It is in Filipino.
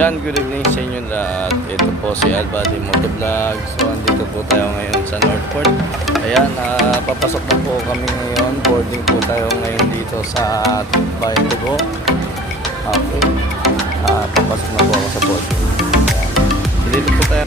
Yan, good evening sa inyo lahat. Ito po si Albady Motovlog. So, andito po tayo ngayon sa Northport. Ayan, papasok na po kami ngayon. Boarding po tayo ngayon dito sa Bayan Dugo. Okay. Papasok na po ako sa boarding. Dito po tayo.